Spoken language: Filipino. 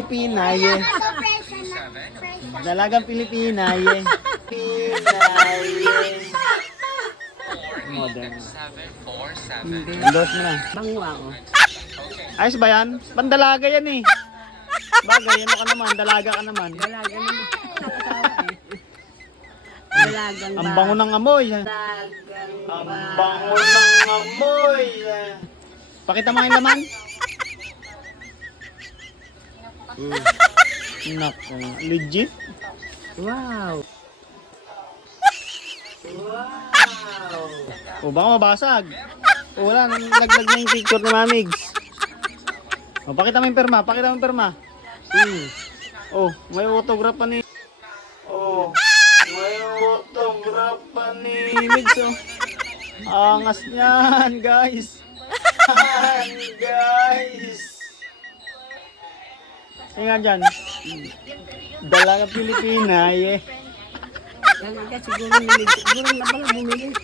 Pilipina, yeah. Dalagang Pilipina, yeah. Pilipina, yeah. Modern. Endorse mo na. Bango ako. Ayos ba yan? Pandalaga yan eh. Bagay, ano ka naman? Dalaga ka naman. Dalaga naman. Dalagang Ang bango ng amoy. Dalagang Ang bango ng amoy. Pakita mo yung laman. Naku, legit. Wow. O baka mabasag. O wala, naglag na yung picture ni Mamigs. O pakita mo yung perma, pakita mo yung perma. Oh, may autograph pa ni... Oh, may autograph pa ni Migs, oh. Angas niyan, guys. Guys. Tingnan dyan. Dalaga Pilipina, yeah. Siguro na pala bumili.